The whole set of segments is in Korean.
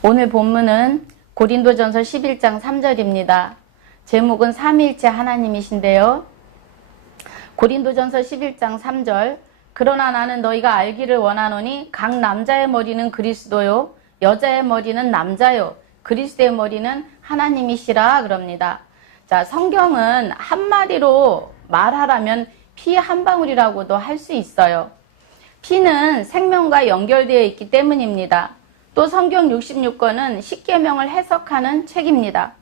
오늘 본문은 고린도전서 11장 3절입니다. 제목은 삼위일체 하나님이신데요. 고린도전서 11장 3절 그러나 나는 너희가 알기를 원하노니 각 남자의 머리는 그리스도요 여자의 머리는 남자요 그리스도의 머리는 하나님이시라 그럽니다. 자, 성경은 한마디로 말하라면 피 한 방울이라고도 할 수 있어요. 피는 생명과 연결되어 있기 때문입니다. 또 성경 66권은 십계명을 해석하는 책입니다.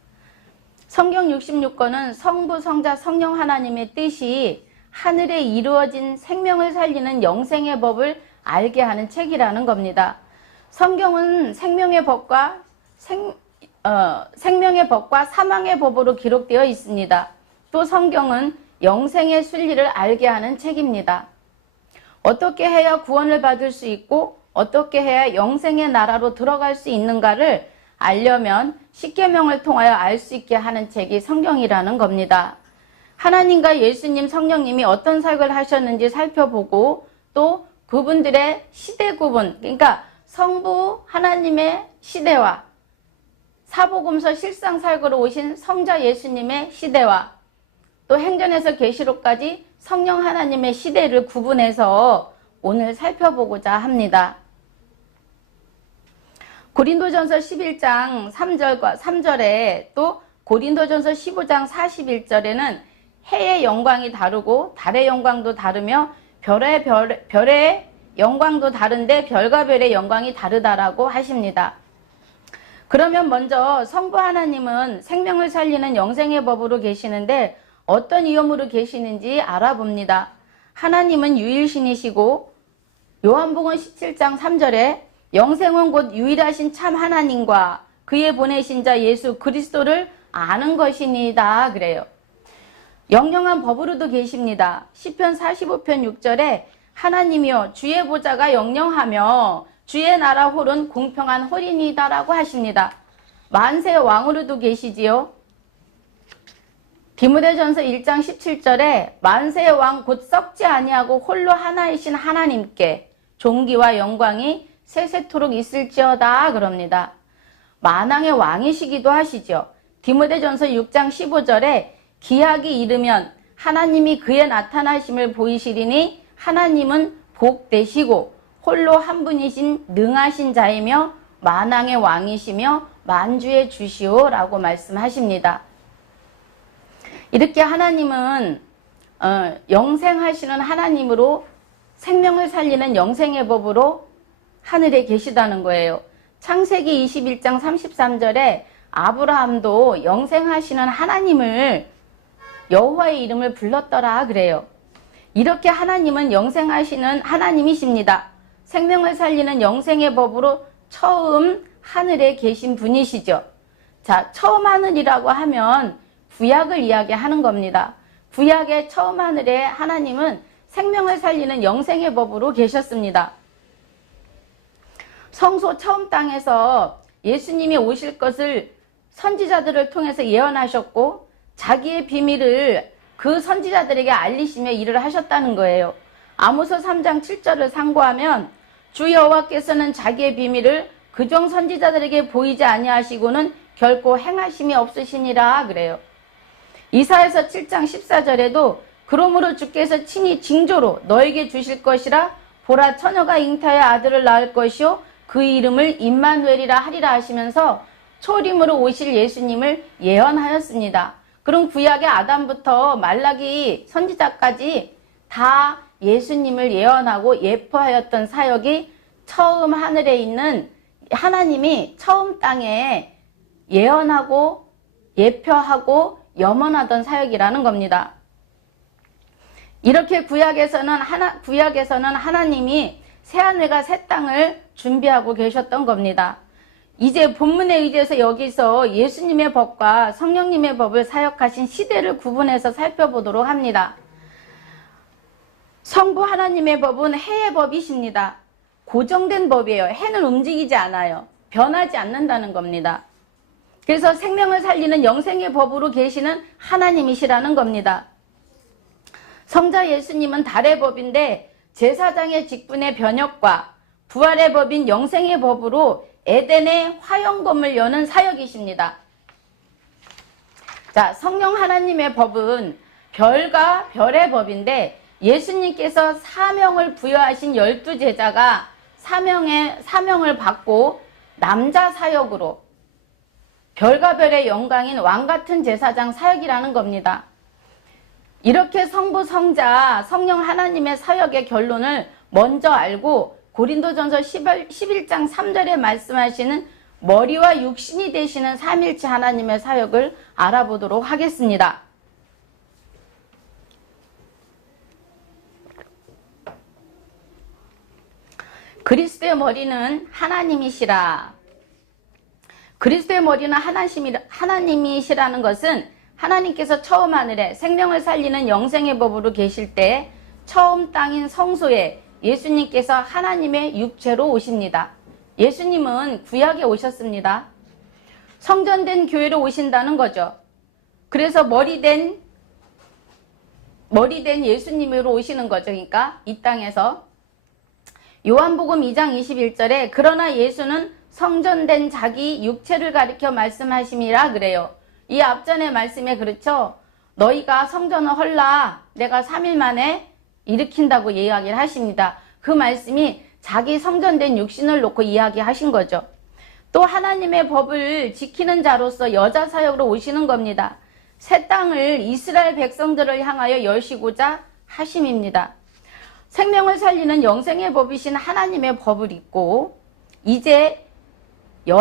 성경 66권은 성부, 성자, 성령 하나님의 뜻이 하늘에 이루어진 생명을 살리는 영생의 법을 알게 하는 책이라는 겁니다. 성경은 생명의 법과 사망의 법으로 기록되어 있습니다. 또 성경은 영생의 순리를 알게 하는 책입니다. 어떻게 해야 구원을 받을 수 있고 어떻게 해야 영생의 나라로 들어갈 수 있는가를 알려면 십계명을 통하여 알 수 있게 하는 책이 성경이라는 겁니다. 하나님과 예수님, 성령님이 어떤 사역을 하셨는지 살펴보고 또 그분들의 시대 구분, 그러니까 성부 하나님의 시대와 사복음서 실상사역으로 오신 성자 예수님의 시대와 또 행전에서 계시록까지 성령 하나님의 시대를 구분해서 오늘 살펴보고자 합니다. 고린도전서 11장 3절에 또 고린도전서 15장 41절에는 해의 영광이 다르고 달의 영광도 다르며 별의 영광도 다른데 별과 별의 영광이 다르다라고 하십니다. 그러면 먼저 성부 하나님은 생명을 살리는 영생의 법으로 계시는데 어떤 위엄으로 계시는지 알아봅니다. 하나님은 유일신이시고 요한복음 17장 3절에 영생은 곧 유일하신 참 하나님과 그의 보내신 자 예수 그리스도를 아는 것이니이다 그래요. 영영한 법으로도 계십니다. 시편 45편 6절에 하나님이여 주의 보좌가 영영하며 주의 나라 홀은 공평한 홀이니이다 라고 하십니다. 만세의 왕으로도 계시지요. 디모데전서 1장 17절에 만세의 왕 곧 썩지 아니하고 홀로 하나이신 하나님께 존귀와 영광이 세세토록 있을지어다 그럽니다. 만왕의 왕이시기도 하시죠. 디모데전서 6장 15절에 기약이 이르면 하나님이 그의 나타나심을 보이시리니 하나님은 복되시고 홀로 한 분이신 능하신 자이며 만왕의 왕이시며 만주의 주시오 라고 말씀하십니다. 이렇게 하나님은 영생하시는 하나님으로 생명을 살리는 영생의 법으로 하늘에 계시다는 거예요. 창세기 21장 33절에 아브라함도 영생하시는 하나님을 여호와의 이름을 불렀더라 그래요. 이렇게 하나님은 영생하시는 하나님이십니다. 생명을 살리는 영생의 법으로 처음 하늘에 계신 분이시죠. 자, 처음 하늘이라고 하면 구약을 이야기하는 겁니다. 구약의 처음 하늘에 하나님은 생명을 살리는 영생의 법으로 계셨습니다. 성소 처음 땅에서 예수님이 오실 것을 선지자들을 통해서 예언하셨고 자기의 비밀을 그 선지자들에게 알리시며 일을 하셨다는 거예요. 아모스 3장 7절을 상고하면 주 여호와께서는 자기의 비밀을 그종 선지자들에게 보이지 아니하시고는 결코 행하심이 없으시니라 그래요. 이사야서 7장 14절에도 그러므로 주께서 친히 징조로 너에게 주실 것이라 보라 처녀가 잉타의 아들을 낳을 것이요 그 이름을 임마누엘이라 하리라 하시면서 초림으로 오실 예수님을 예언하였습니다. 그럼 구약의 아담부터 말라기 선지자까지 다 예수님을 예언하고 예표하였던 사역이 처음 하늘에 있는 하나님이 처음 땅에 예언하고 예표하고 염원하던 사역이라는 겁니다. 이렇게 구약에서는 하나님이 새하늘과 새 땅을 준비하고 계셨던 겁니다. 이제 본문에 의지해서 여기서 예수님의 법과 성령님의 법을 사역하신 시대를 구분해서 살펴보도록 합니다. 성부 하나님의 법은 해의 법이십니다. 고정된 법이에요. 해는 움직이지 않아요. 변하지 않는다는 겁니다. 그래서 생명을 살리는 영생의 법으로 계시는 하나님이시라는 겁니다. 성자 예수님은 달의 법인데 제사장의 직분의 변혁과 부활의 법인 영생의 법으로 에덴의 화영검을 여는 사역이십니다. 자, 성령 하나님의 법은 별과 별의 법인데 예수님께서 사명을 부여하신 12제자가 사명을 받고 남자 사역으로 별과 별의 영광인 왕같은 제사장 사역이라는 겁니다. 이렇게 성부, 성자, 성령 하나님의 사역의 결론을 먼저 알고 고린도전서 11장 3절에 말씀하시는 머리와 육신이 되시는 삼일체 하나님의 사역을 알아보도록 하겠습니다. 그리스도의 머리는 하나님이시라. 그리스도의 머리는 하나님이시라는 것은 하나님께서 처음 하늘에 생명을 살리는 영생의 법으로 계실 때 처음 땅인 성소에 예수님께서 하나님의 육체로 오십니다. 예수님은 구약에 오셨습니다. 성전된 교회로 오신다는 거죠. 그래서 머리된 예수님으로 오시는 거죠. 그러니까 이 땅에서 요한복음 2장 21절에 그러나 예수는 성전된 자기 육체를 가리켜 말씀하심이라 그래요. 이 앞전의 말씀에 그렇죠. 너희가 성전을 헐라 내가 3일 만에 일으킨다고 이야기를 하십니다. 그 말씀이 자기 성전된 육신을 놓고 이야기하신 거죠. 또 하나님의 법을 지키는 자로서 여자 사역으로 오시는 겁니다. 새 땅을 이스라엘 백성들을 향하여 여시고자 하심입니다. 생명을 살리는 영생의 법이신 하나님의 법을 잊고 이제 왜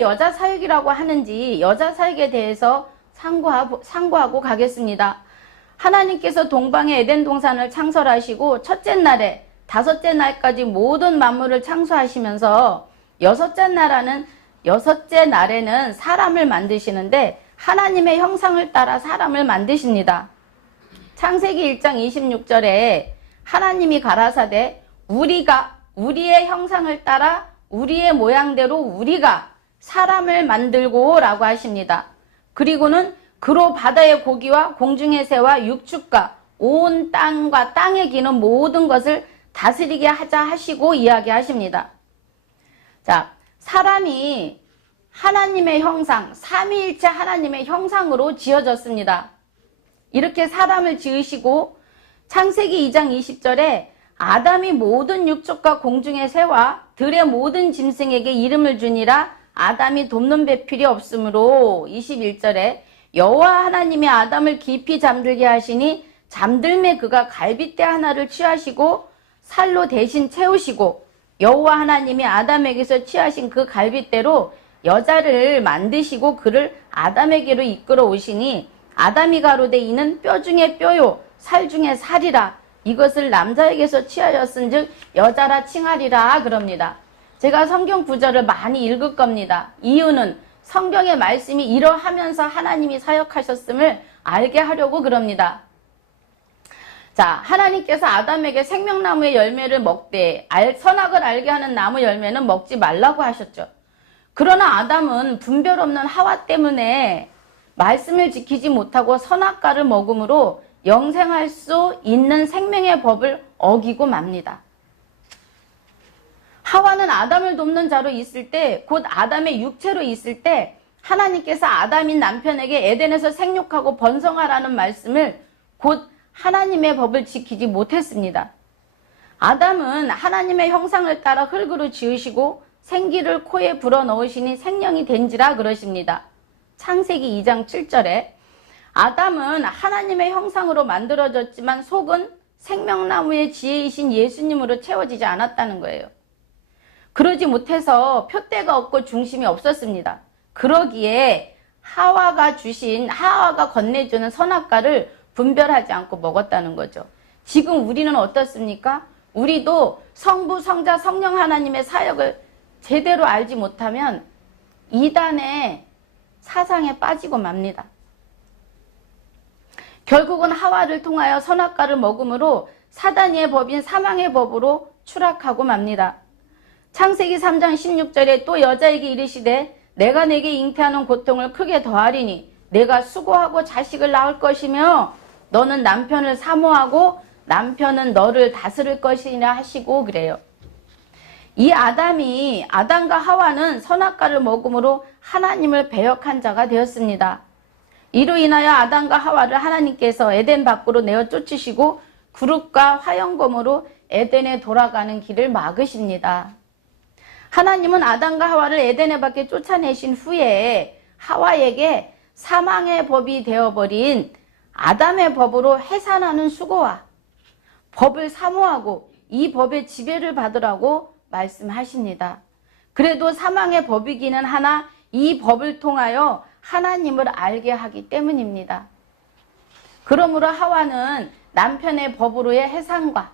여자 사역이라고 하는지 여자 사역에 대해서 상고하고 가겠습니다. 하나님께서 동방의 에덴 동산을 창설하시고 첫째 날에 다섯째 날까지 모든 만물을 창조하시면서 여섯째 날에는 사람을 만드시는데 하나님의 형상을 따라 사람을 만드십니다. 창세기 1장 26절에 하나님이 가라사대 우리의 형상을 따라 우리의 모양대로 우리가 사람을 만들고 라고 하십니다. 그리고는 그로 바다의 고기와 공중의 새와 육축과 온 땅과 땅에 기는 모든 것을 다스리게 하자 하시고 이야기하십니다. 자, 사람이 하나님의 형상, 삼위일체 하나님의 형상으로 지어졌습니다. 이렇게 사람을 지으시고 창세기 2장 20절에 아담이 모든 육축과 공중의 새와 들의 모든 짐승에게 이름을 주니라 아담이 돕는 배필이 없으므로 21절에 여호와 하나님이 아담을 깊이 잠들게 하시니 잠들매 그가 갈빗대 하나를 취하시고 살로 대신 채우시고 여호와 하나님이 아담에게서 취하신 그 갈빗대로 여자를 만드시고 그를 아담에게로 이끌어 오시니 아담이 가로되 이는 뼈 중에 뼈요 살 중에 살이라 이것을 남자에게서 취하였은즉 여자라 칭하리라 그럽니다. 제가 성경 구절을 많이 읽을 겁니다. 이유는 성경의 말씀이 이러하면서 하나님이 사역하셨음을 알게 하려고 그럽니다. 자, 하나님께서 아담에게 생명나무의 열매를 먹되 선악을 알게 하는 나무 열매는 먹지 말라고 하셨죠. 그러나 아담은 분별 없는 하와 때문에 말씀을 지키지 못하고 선악과를 먹음으로 영생할 수 있는 생명의 법을 어기고 맙니다. 하와는 아담을 돕는 자로 있을 때, 곧 아담의 육체로 있을 때 하나님께서 아담인 남편에게 에덴에서 생육하고 번성하라는 말씀을 곧 하나님의 법을 지키지 못했습니다. 아담은 하나님의 형상을 따라 흙으로 지으시고 생기를 코에 불어넣으시니 생명이 된지라 그러십니다. 창세기 2장 7절에 아담은 하나님의 형상으로 만들어졌지만 속은 생명나무의 지혜이신 예수님으로 채워지지 않았다는 거예요. 그러지 못해서 표대가 없고 중심이 없었습니다. 그러기에 하와가 건네주는 선악과를 분별하지 않고 먹었다는 거죠. 지금 우리는 어떻습니까? 우리도 성부, 성자, 성령 하나님의 사역을 제대로 알지 못하면 이단의 사상에 빠지고 맙니다. 결국은 하와를 통하여 선악과를 먹음으로 사단의 법인 사망의 법으로 추락하고 맙니다. 창세기 3장 16절에 또 여자에게 이르시되 내가 내게 잉태하는 고통을 크게 더하리니 내가 수고하고 자식을 낳을 것이며 너는 남편을 사모하고 남편은 너를 다스릴 것이라 하시고 그래요. 이 아담과 하와는 선악과를 먹음으로 하나님을 배역한 자가 되었습니다. 이로 인하여 아담과 하와를 하나님께서 에덴 밖으로 내어 쫓으시고 구름과 화영검으로 에덴에 돌아가는 길을 막으십니다. 하나님은 아담과 하와를 에덴에 밖에 쫓아내신 후에 하와에게 사망의 법이 되어버린 아담의 법으로 해산하는 수고와 법을 사모하고 이 법의 지배를 받으라고 말씀하십니다. 그래도 사망의 법이기는 하나 이 법을 통하여 하나님을 알게 하기 때문입니다. 그러므로 하와는 남편의 법으로의 해산과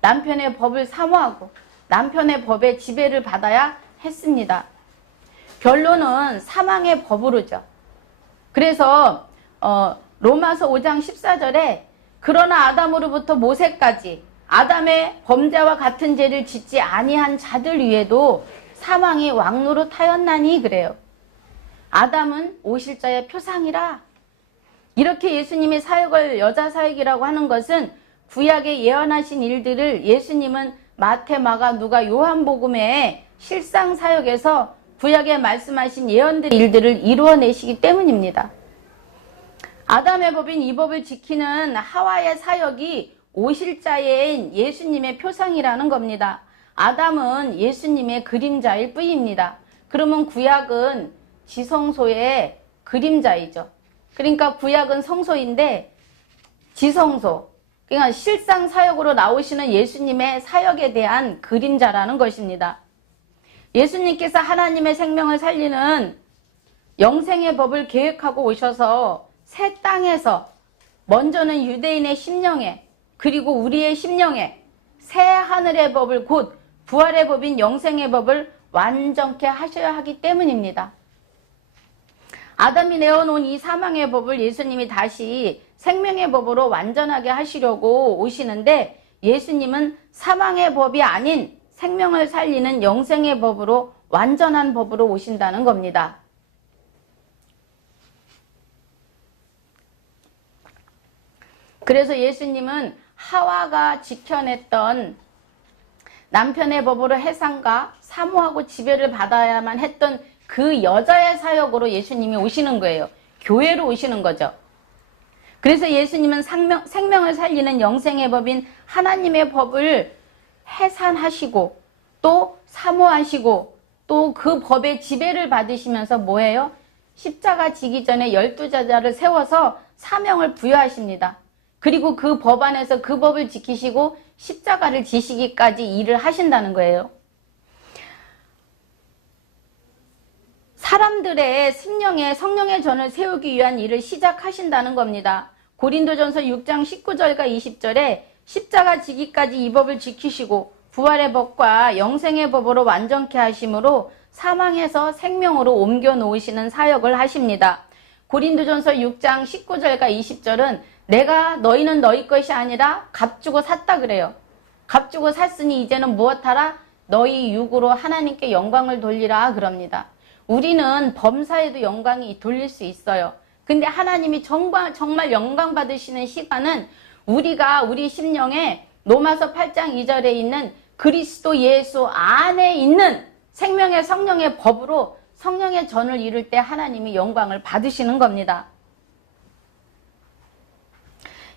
남편의 법을 사모하고 남편의 법의 지배를 받아야 했습니다. 결론은 사망의 법으로죠. 그래서 로마서 5장 14절에 그러나 아담으로부터 모세까지 아담의 범죄와 같은 죄를 짓지 아니한 자들 위에도 사망이 왕노로 타였나니 그래요. 아담은 오실자의 표상이라. 이렇게 예수님의 사역을 여자 사역이라고 하는 것은 구약에 예언하신 일들을 예수님은 마태, 마가, 누가, 요한복음의 실상 사역에서 구약에 말씀하신 예언들 일들을 이루어내시기 때문입니다. 아담의 법인 이 법을 지키는 하와의 사역이 오실자인 예수님의 표상이라는 겁니다. 아담은 예수님의 그림자일 뿐입니다. 그러면 구약은 지성소의 그림자이죠. 그러니까 구약은 성소인데 지성소, 그러니까 실상 사역으로 나오시는 예수님의 사역에 대한 그림자라는 것입니다. 예수님께서 하나님의 생명을 살리는 영생의 법을 계획하고 오셔서 새 땅에서 먼저는 유대인의 심령에 그리고 우리의 심령에 새 하늘의 법을 곧 부활의 법인 영생의 법을 완전케 하셔야 하기 때문입니다. 아담이 내어놓은 이 사망의 법을 예수님이 다시 생명의 법으로 완전하게 하시려고 오시는데 예수님은 사망의 법이 아닌 생명을 살리는 영생의 법으로 완전한 법으로 오신다는 겁니다. 그래서 예수님은 하와가 지켜냈던 남편의 법으로 해산과 사모하고 지배를 받아야만 했던 그 여자의 사역으로 예수님이 오시는 거예요. 교회로 오시는 거죠. 그래서 예수님은 생명을 살리는 영생의 법인 하나님의 법을 해산하시고 또 사모하시고 또 그 법의 지배를 받으시면서 뭐예요? 십자가 지기 전에 12제자를 세워서 사명을 부여하십니다. 그리고 그 법 안에서 그 법을 지키시고 십자가를 지시기까지 일을 하신다는 거예요. 사람들의 심령에 성령의 전을 세우기 위한 일을 시작하신다는 겁니다. 고린도전서 6장 19절과 20절에 십자가 지기까지 이 법을 지키시고 부활의 법과 영생의 법으로 완전케 하심으로 사망에서 생명으로 옮겨 놓으시는 사역을 하십니다. 고린도전서 6장 19절과 20절은 내가 너희는 너희 것이 아니라 값주고 샀다 그래요. 값주고 샀으니 이제는 무엇하라? 너희 육으로 하나님께 영광을 돌리라 그럽니다. 우리는 범사에도 영광이 돌릴 수 있어요. 근데 하나님이 정말 영광 받으시는 시간은 우리가 우리 심령에 로마서 8장 2절에 있는 그리스도 예수 안에 있는 생명의 성령의 법으로 성령의 전을 이룰 때 하나님이 영광을 받으시는 겁니다.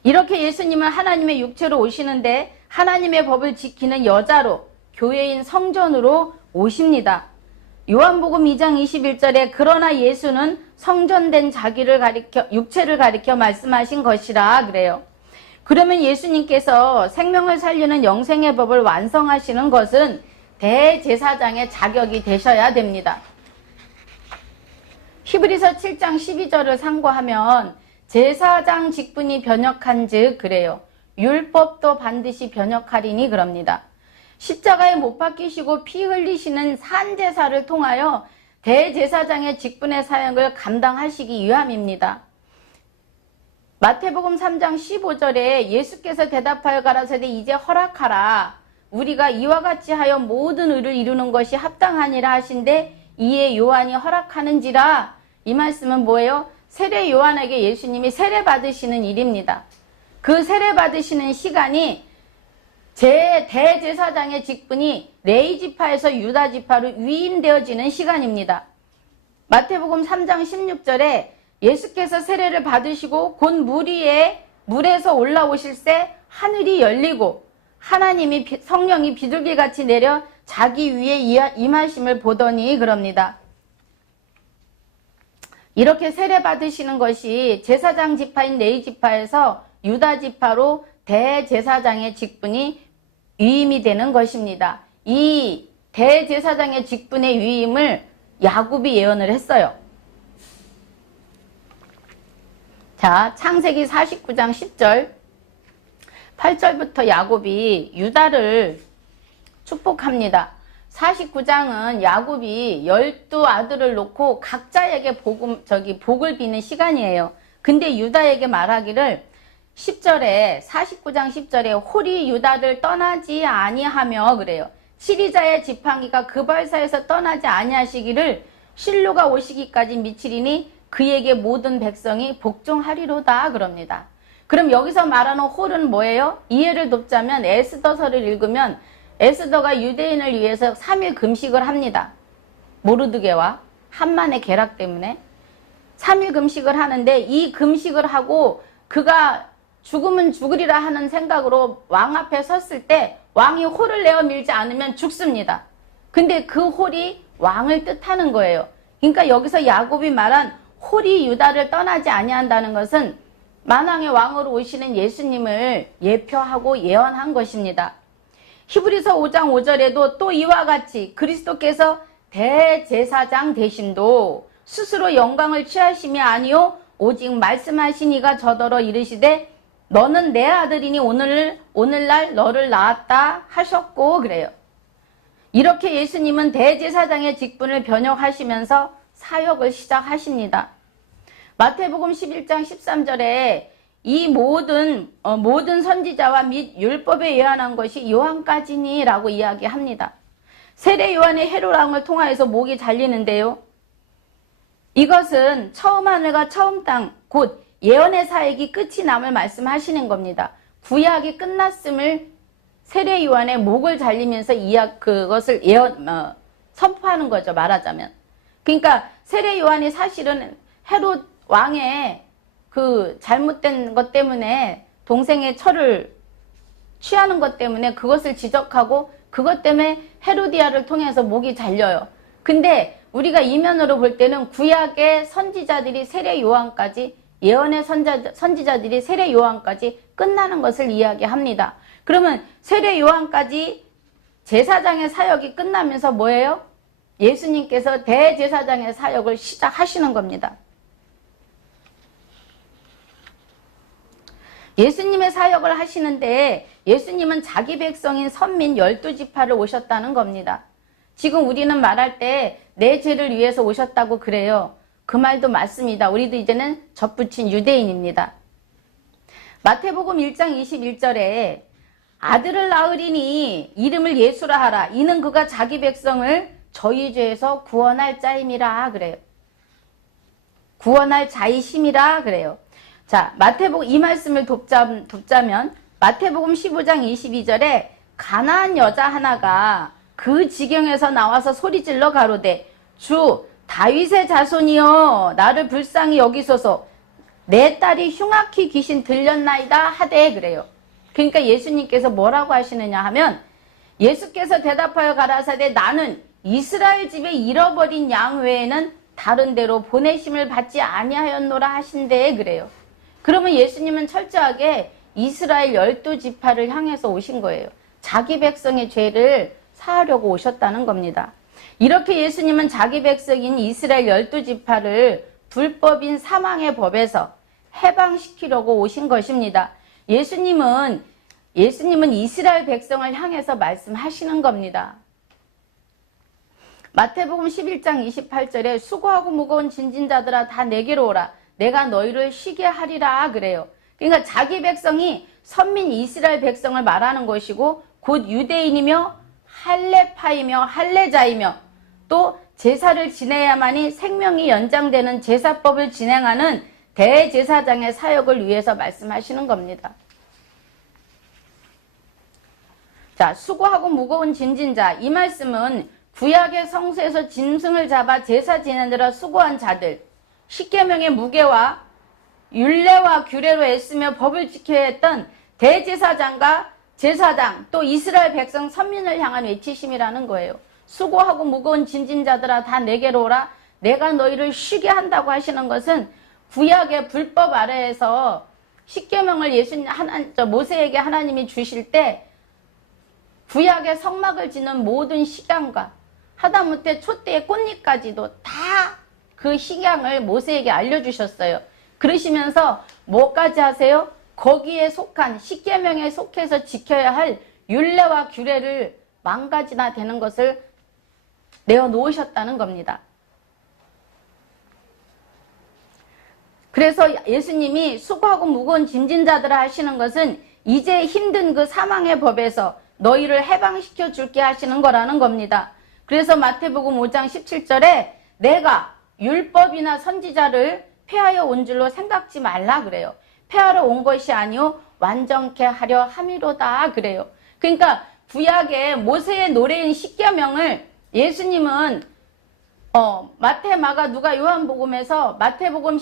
이렇게 예수님은 하나님의 육체로 오시는데 하나님의 법을 지키는 여자로 교회인 성전으로 오십니다. 요한복음 2장 21절에 그러나 예수는 성전된 자기를 가리켜 육체를 가리켜 말씀하신 것이라 그래요. 그러면 예수님께서 생명을 살리는 영생의 법을 완성하시는 것은 대제사장의 자격이 되셔야 됩니다. 히브리서 7장 12절을 참고하면 제사장 직분이 변역한 즉 그래요. 율법도 반드시 변역하리니 그럽니다. 십자가에 못 박히시고 피 흘리시는 산제사를 통하여 대제사장의 직분의 사역을 감당하시기 위함입니다. 마태복음 3장 15절에 예수께서 대답하여 가라사대 이제 허락하라. 우리가 이와 같이 하여 모든 의를 이루는 것이 합당하니라 하신데 이에 요한이 허락하는지라. 이 말씀은 뭐예요? 세례 요한에게 예수님이 세례 받으시는 일입니다. 그 세례 받으시는 시간이 대제사장의 직분이 레위 지파에서 유다 지파로 위임되어지는 시간입니다. 마태복음 3장 16절에 예수께서 세례를 받으시고 곧 물에서 올라오실새 하늘이 열리고 하나님이 성령이 비둘기같이 내려 자기 위에 임하심을 보더니 그럽니다. 이렇게 세례 받으시는 것이 제사장 지파인 레위 지파에서 유다 지파로 대제사장의 직분이 위임이 되는 것입니다. 이 대제사장의 직분의 위임을 야곱이 예언을 했어요. 자, 창세기 49장 10절 8절부터 야곱이 유다를 축복합니다. 49장은 야곱이 12아들을 놓고 각자에게 복을 비는 시간이에요. 근데 유다에게 말하기를 10절에 49장 10절에 홀이 유다를 떠나지 아니하며 그래요. 치리자의 지팡이가 그 발사에서 떠나지 아니하시기를 실로가 오시기까지 미치리니 그에게 모든 백성이 복종하리로다 그럽니다. 그럼 여기서 말하는 홀은 뭐예요? 이해를 돕자면 에스더서를 읽으면 에스더가 유대인을 위해서 3일 금식을 합니다. 모르드게와 함만의 계략 때문에 3일 금식을 하는데 이 금식을 하고 그가 죽으면 죽으리라 하는 생각으로 왕 앞에 섰을 때 왕이 홀을 내어 밀지 않으면 죽습니다. 근데 그 홀이 왕을 뜻하는 거예요. 그러니까 여기서 야곱이 말한 홀이 유다를 떠나지 아니한다는 것은 만왕의 왕으로 오시는 예수님을 예표하고 예언한 것입니다. 히브리서 5장 5절에도 또 이와 같이 그리스도께서 대제사장 되심도 스스로 영광을 취하심이 아니요 오직 말씀하신 이가 저더러 이르시되 너는 내 아들이니 오늘날 너를 낳았다 하셨고 그래요. 이렇게 예수님은 대제사장의 직분을 변혁하시면서 사역을 시작하십니다. 마태복음 11장 13절에 이 모든 선지자와 및 율법에 예언한 것이 요한까지니 라고 이야기합니다. 세례 요한의 헤롯왕을 통하여서 목이 잘리는데요. 이것은 처음 하늘과 처음 땅 곧 예언의 사역이 끝이 남을 말씀하시는 겁니다. 구약이 끝났음을 세례 요한의 목을 잘리면서 그것을 선포하는 거죠. 말하자면. 그러니까 세례 요한이 사실은 헤롯 왕의 그 잘못된 것 때문에 동생의 철을 취하는 것 때문에 그것을 지적하고 그것 때문에 헤로디아를 통해서 목이 잘려요. 근데 우리가 이면으로 볼 때는 구약의 선지자들이 세례 요한까지 예언의 선지자들이 세례 요한까지 끝나는 것을 이야기합니다. 그러면 세례 요한까지 제사장의 사역이 끝나면서 뭐예요? 예수님께서 대제사장의 사역을 시작하시는 겁니다. 예수님의 사역을 하시는데 예수님은 자기 백성인 선민 12지파를 오셨다는 겁니다. 지금 우리는 말할 때 내 죄를 위해서 오셨다고 그래요. 그 말도 맞습니다. 우리도 이제는 접붙인 유대인입니다. 마태복음 1장 21절에 아들을 낳으리니 이름을 예수라 하라. 이는 그가 자기 백성을 저희 죄에서 구원할 자임이라 그래요. 구원할 자이심이라 그래요. 자, 마태복음 이 말씀을 돕자면 마태복음 15장 22절에 가나안 여자 하나가 그 지경에서 나와서 소리질러 가로되 주 다윗의 자손이여 나를 불쌍히 여기소서 내 딸이 흉악히 귀신 들렸나이다 하되 그래요. 그러니까 예수님께서 뭐라고 하시느냐 하면 예수께서 대답하여 가라사대 나는 이스라엘 집에 잃어버린 양 외에는 다른 데로 보내심을 받지 아니하였노라 하신대 그래요. 그러면 예수님은 철저하게 이스라엘 12지파를 향해서 오신 거예요. 자기 백성의 죄를 사하려고 오셨다는 겁니다. 이렇게 예수님은 자기 백성인 이스라엘 12지파를 불법인 사망의 법에서 해방시키려고 오신 것입니다. 예수님은 이스라엘 백성을 향해서 말씀하시는 겁니다. 마태복음 11장 28절에 수고하고 무거운 짐진 자들아 다 내게로 오라. 내가 너희를 쉬게 하리라 그래요. 그러니까 자기 백성이 선민 이스라엘 백성을 말하는 것이고 곧 유대인이며 할례파이며 할례자이며 또 제사를 지내야만이 생명이 연장되는 제사법을 진행하는 대제사장의 사역을 위해서 말씀하시는 겁니다. 자, 수고하고 무거운 짐진 자. 이 말씀은 구약의 성소에서 짐승을 잡아 제사 지내느라 수고한 자들, 십계명의 무게와 율례와 규례로 애쓰며 법을 지켜야 했던 대제사장과 제사장, 또 이스라엘 백성 선민을 향한 외치심이라는 거예요. 수고하고 무거운 짐진 자들아 다 내게로 오라. 내가 너희를 쉬게 한다고 하시는 것은 구약의 불법 아래에서 십계명을 모세에게 하나님이 주실 때 구약의 성막을 짓는 모든 식양과 하다못해 촛대의 꽃잎까지도 다 그 식양을 모세에게 알려주셨어요. 그러시면서 뭐까지 하세요? 거기에 속한 십계명에 속해서 지켜야 할 율례와 규례를 망가지나 되는 것을 내어놓으셨다는 겁니다. 그래서 예수님이 수고하고 무거운 짐진 자들아 하시는 것은 이제 힘든 그 사망의 법에서 너희를 해방시켜 줄게 하시는 거라는 겁니다. 그래서 마태복음 5장 17절에 내가 율법이나 선지자를 폐하여 온 줄로 생각지 말라 그래요. 폐하러 온 것이 아니요 완전케 하려 함이로다 그래요. 그러니까 구약의 모세의 노래인 십계명을 예수님은 마태, 마가, 누가, 요한복음에서 마태복음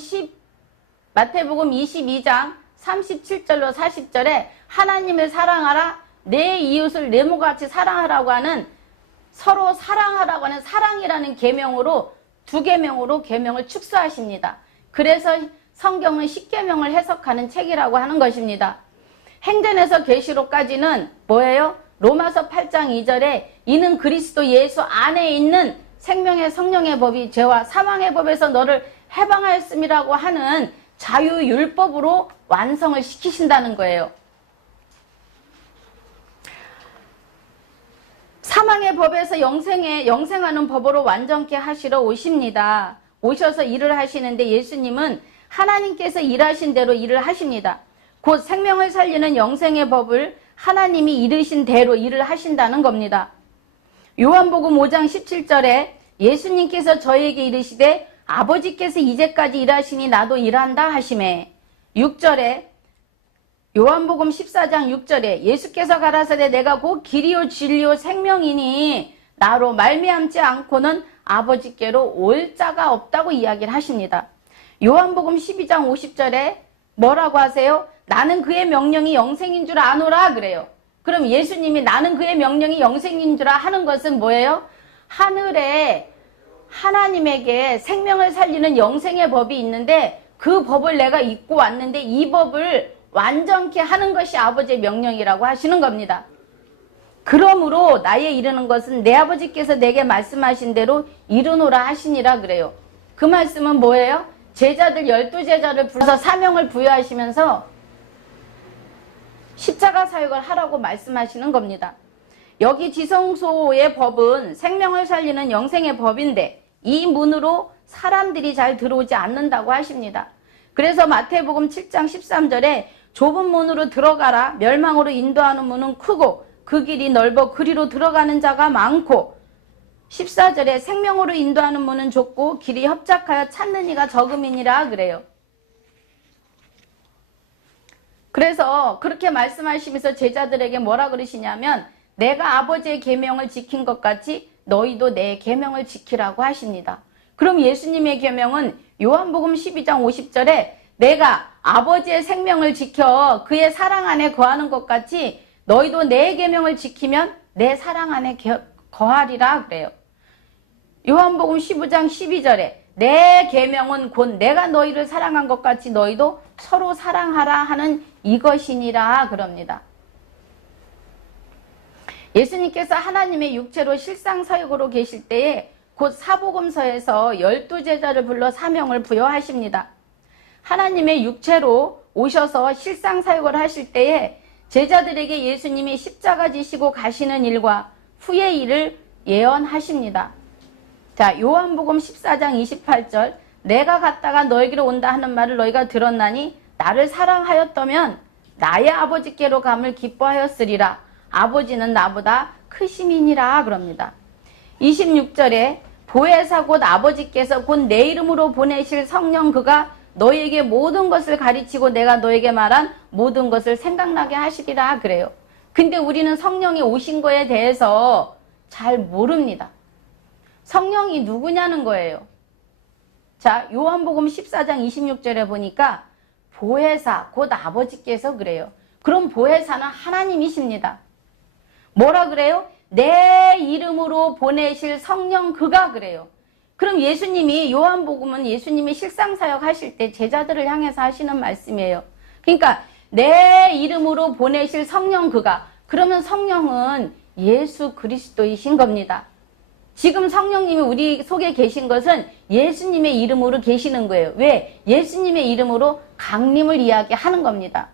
22장 37절로 40절에 하나님을 사랑하라, 내 이웃을 내 몸같이 사랑하라고 하는, 서로 사랑하라고 하는 사랑이라는 계명으로 두 계명으로 계명을 축소하십니다. 그래서 성경은 십계명을 해석하는 책이라고 하는 것입니다. 행전에서 계시록까지는 뭐예요? 로마서 8장 2절에 이는 그리스도 예수 안에 있는 생명의 성령의 법이 죄와 사망의 법에서 너를 해방하였음이라고 하는 자유율법으로 완성을 시키신다는 거예요. 사망의 법에서 영생하는 법으로 완전케 하시러 오십니다. 오셔서 일을 하시는데 예수님은 하나님께서 일하신 대로 일을 하십니다. 곧 생명을 살리는 영생의 법을 하나님이 이르신 대로 일을 하신다는 겁니다. 요한복음 5장 17절에 예수님께서 저에게 이르시되 아버지께서 이제까지 일하시니 나도 일한다 하시매. 6절에 요한복음 14장 6절에 예수께서 가라사대 내가 곧 길이요 진리요 생명이니 나로 말미암지 않고는 아버지께로 올 자가 없다고 이야기를 하십니다. 요한복음 12장 50절에 뭐라고 하세요? 나는 그의 명령이 영생인 줄 아노라 그래요. 그럼 예수님이 나는 그의 명령이 영생인 줄 하는 것은 뭐예요? 하늘에 하나님에게 생명을 살리는 영생의 법이 있는데 그 법을 내가 잊고 왔는데 이 법을 완전케 하는 것이 아버지의 명령이라고 하시는 겁니다. 그러므로 나에 이르는 것은 내 아버지께서 내게 말씀하신 대로 이르노라 하시니라 그래요. 그 말씀은 뭐예요? 제자들 12제자를 불러서 사명을 부여하시면서 십자가 사역을 하라고 말씀하시는 겁니다. 여기 지성소의 법은 생명을 살리는 영생의 법인데 이 문으로 사람들이 잘 들어오지 않는다고 하십니다. 그래서 마태복음 7장 13절에 좁은 문으로 들어가라. 멸망으로 인도하는 문은 크고 그 길이 넓어 그리로 들어가는 자가 많고 14절에 생명으로 인도하는 문은 좁고 길이 협착하여 찾는 이가 적음이니라 그래요. 그래서 그렇게 말씀하시면서 제자들에게 뭐라 그러시냐면 내가 아버지의 계명을 지킨 것 같이 너희도 내 계명을 지키라고 하십니다. 그럼 예수님의 계명은 요한복음 12장 50절에 내가 아버지의 생명을 지켜 그의 사랑 안에 거하는 것 같이 너희도 내 계명을 지키면 내 사랑 안에 거하리라 그래요. 요한복음 15장 12절에 내 계명은 곧 내가 너희를 사랑한 것 같이 너희도 서로 사랑하라 하는 이것이니라 그럽니다. 예수님께서 하나님의 육체로 실상사역으로 계실 때에 곧 사복음서에서 12제자를 불러 사명을 부여하십니다. 하나님의 육체로 오셔서 실상사역을 하실 때에 제자들에게 예수님이 십자가 지시고 가시는 일과 후의 일을 예언하십니다. 자, 요한복음 14장 28절 내가 갔다가 너에게로 온다 하는 말을 너희가 들었나니 나를 사랑하였다면 나의 아버지께로 감을 기뻐하였으리라. 아버지는 나보다 크심이니라 그럽니다. 26절에 보혜사 곧 아버지께서 곧 내 이름으로 보내실 성령 그가 너희에게 모든 것을 가르치고 내가 너에게 말한 모든 것을 생각나게 하시리라 그래요. 근데 우리는 성령이 오신 거에 대해서 잘 모릅니다. 성령이 누구냐는 거예요. 자, 요한복음 14장 26절에 보니까 보혜사, 곧 아버지께서 그래요. 그럼 보혜사는 하나님이십니다. 뭐라 그래요? 내 이름으로 보내실 성령 그가 그래요. 그럼 예수님이, 요한복음은 예수님이 실상사역 하실 때 제자들을 향해서 하시는 말씀이에요. 그러니까 내 이름으로 보내실 성령 그가, 그러면 성령은 예수 그리스도이신 겁니다. 지금 성령님이 우리 속에 계신 것은 예수님의 이름으로 계시는 거예요. 왜? 예수님의 이름으로 강림을 이야기하는 겁니다.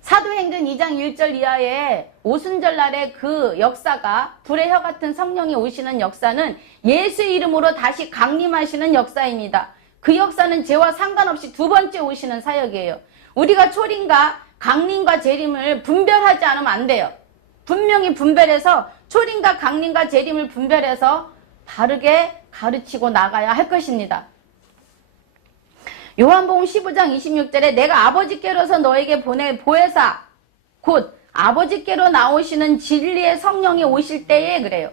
사도행전 2장 1절 이하에 오순절날의 그 역사가, 불의 혀 같은 성령이 오시는 역사는 예수 이름으로 다시 강림하시는 역사입니다. 그 역사는 죄와 상관없이 두 번째 오시는 사역이에요. 우리가 초림과 강림과 재림을 분별하지 않으면 안 돼요. 분명히 분별해서, 초림과 강림과 재림을 분별해서 바르게 가르치고 나가야 할 것입니다. 요한복음 15장 26절에 내가 아버지께로서 너에게 보낼 보혜사, 곧 아버지께로 나오시는 진리의 성령이 오실 때에 그래요.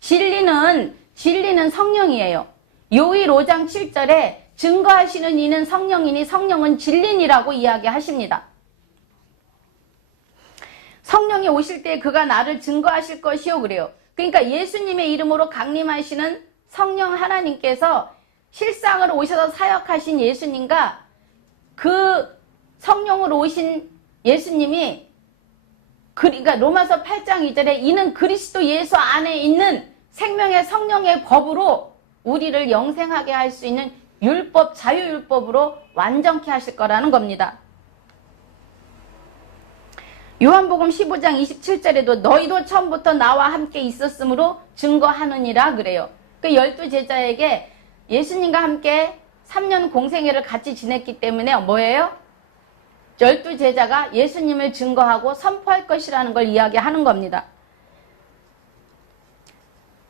진리는 성령이에요. 요일 5장 7절에 증거하시는 이는 성령이니 성령은 진리니라고 이야기하십니다. 성령이 오실 때 그가 나를 증거하실 것이요 그래요. 그러니까 예수님의 이름으로 강림하시는 성령 하나님께서 실상으로 오셔서 사역하신 예수님과 그 성령으로 오신 예수님이, 그러니까 로마서 8장 2절에 이는 그리스도 예수 안에 있는 생명의 성령의 법으로 우리를 영생하게 할 수 있는 율법, 자유율법으로 완전케 하실 거라는 겁니다. 요한복음 15장 27절에도 너희도 처음부터 나와 함께 있었으므로 증거하느니라 그래요. 그 12제자에게 예수님과 함께 3년 공생애를 같이 지냈기 때문에 뭐예요? 12제자가 예수님을 증거하고 선포할 것이라는 걸 이야기하는 겁니다.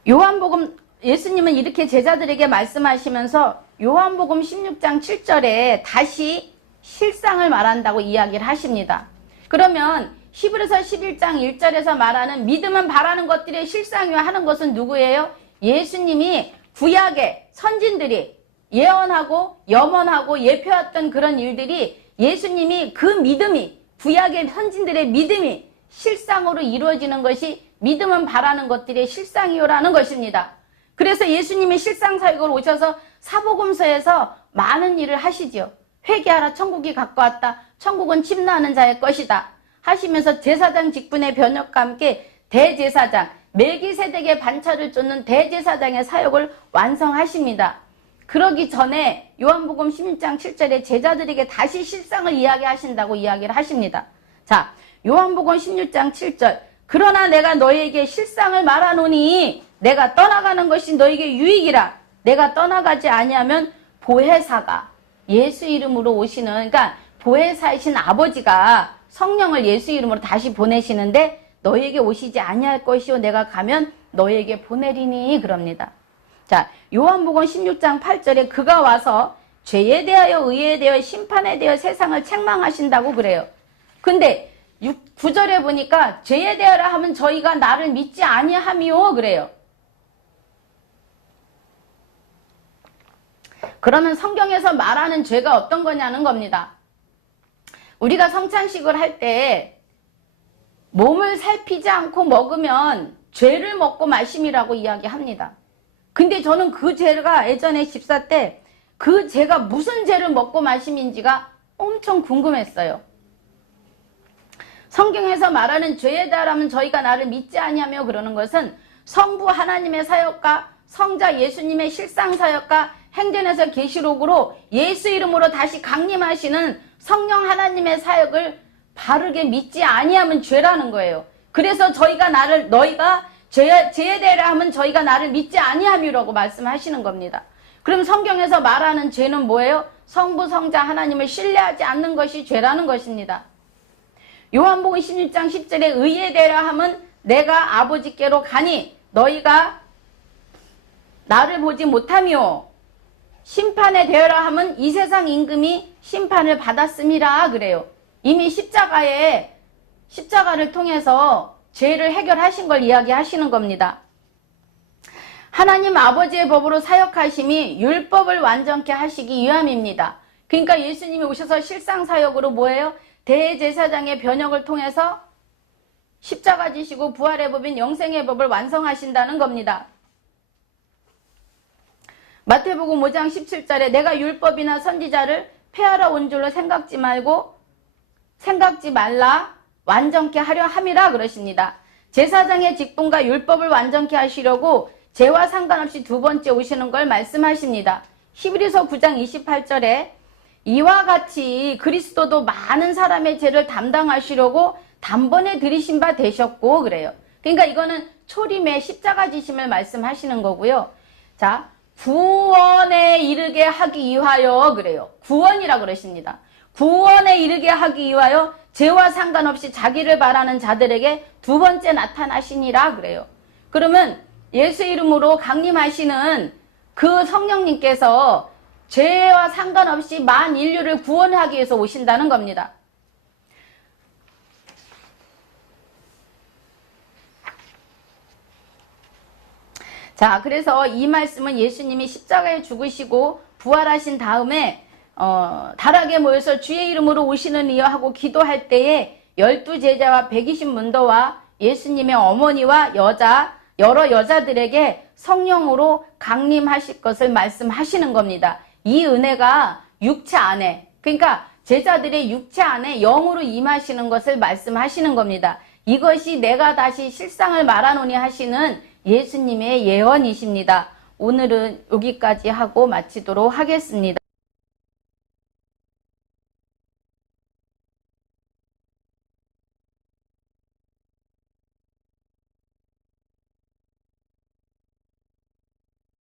요한복음, 예수님은 이렇게 제자들에게 말씀하시면서 요한복음 16장 7절에 다시 실상을 말한다고 이야기를 하십니다. 그러면 히브리서 11장 1절에서 말하는 믿음은 바라는 것들의 실상이요 하는 것은 누구예요? 예수님이 구약의 선진들이 예언하고 염원하고 예표했던 그런 일들이, 예수님이 그 믿음이, 구약의 선진들의 믿음이 실상으로 이루어지는 것이 믿음은 바라는 것들의 실상이요라는 것입니다. 그래서 예수님이 실상사역을 오셔서 사복음서에서 많은 일을 하시죠. 회개하라, 천국이 가까웠다, 천국은 침노하는 자의 것이다 하시면서 제사장 직분의 변혁과 함께 대제사장, 멜기세덱의 반차를 쫓는 대제사장의 사역을 완성하십니다. 그러기 전에 요한복음 16장 7절에 제자들에게 다시 실상을 이야기하신다고 이야기를 하십니다. 자, 요한복음 16장 7절 그러나 내가 너희에게 실상을 말하노니 내가 떠나가는 것이 너희에게 유익이라. 내가 떠나가지 아니하면 보혜사가, 예수 이름으로 오시는, 그러니까 보혜사이신 아버지가 성령을 예수 이름으로 다시 보내시는데 너희에게 오시지 아니할 것이요 내가 가면 너희에게 보내리니 그럽니다. 자, 요한복음 16장 8절에 그가 와서 죄에 대하여 의에 대하여 심판에 대하여 세상을 책망하신다고 그래요. 근데 9절에 보니까 죄에 대하여 하면 저희가 나를 믿지 아니함이요 그래요. 그러면 성경에서 말하는 죄가 어떤 거냐는 겁니다. 우리가 성찬식을 할 때 몸을 살피지 않고 먹으면 죄를 먹고 마심이라고 이야기합니다. 근데 저는 그 죄가 예전에 집사 때 그 죄가 무슨 죄를 먹고 마심인지가 엄청 궁금했어요. 성경에서 말하는 죄에 대하면 저희가 나를 믿지 아니하며 그러는 것은 성부 하나님의 사역과 성자 예수님의 실상 사역과 행전에서 계시록으로 예수 이름으로 다시 강림하시는 성령 하나님의 사역을 바르게 믿지 아니하면 죄라는 거예요. 그래서 저희가 너희가 죄에 대하여 하면 저희가 나를 믿지 아니함이라고 말씀하시는 겁니다. 그럼 성경에서 말하는 죄는 뭐예요? 성부 성자 하나님을 신뢰하지 않는 것이 죄라는 것입니다. 요한복음 16장 10절에 의에 대하여 하면 내가 아버지께로 가니 너희가 나를 보지 못하며 심판에 대하여 하면 이 세상 임금이 심판을 받았음이라 그래요. 이미 십자가를 통해서 죄를 해결하신 걸 이야기하시는 겁니다. 하나님 아버지의 법으로 사역하심이 율법을 완전케 하시기 위함입니다. 그러니까 예수님이 오셔서 실상사역으로 뭐예요? 대제사장의 변혁을 통해서 십자가 지시고 부활의 법인 영생의 법을 완성하신다는 겁니다. 마태복음 5장 17절에 내가 율법이나 선지자를 폐하러 온 줄로 생각지 말라 완전케 하려 함이라 그러십니다. 제사장의 직분과 율법을 완전케 하시려고 죄와 상관없이 두 번째 오시는 걸 말씀하십니다. 히브리서 9장 28절에 이와 같이 그리스도도 많은 사람의 죄를 담당하시려고 단번에 들이신 바 되셨고 그래요. 그러니까 이거는 초림의 십자가 지심을 말씀하시는 거고요. 자, 구원에 이르게 하기 위하여 그래요. 구원이라 그러십니다. 구원에 이르게 하기 위하여 죄와 상관없이 자기를 바라는 자들에게 두 번째 나타나시니라 그래요. 그러면 예수 이름으로 강림하시는 그 성령님께서 죄와 상관없이 만 인류를 구원하기 위해서 오신다는 겁니다. 자, 그래서 이 말씀은 예수님이 십자가에 죽으시고 부활하신 다음에 다락에 모여서 주의 이름으로 오시는 이여 하고 기도할 때에 12제자와 120문도와 예수님의 어머니와 여러 여자들에게 성령으로 강림하실 것을 말씀하시는 겁니다. 이 은혜가 육체 안에, 그러니까 제자들의 육체 안에 영으로 임하시는 것을 말씀하시는 겁니다. 이것이 내가 다시 실상을 말하노니 하시는 예수님의 예언이십니다. 오늘은 여기까지 하고 마치도록 하겠습니다.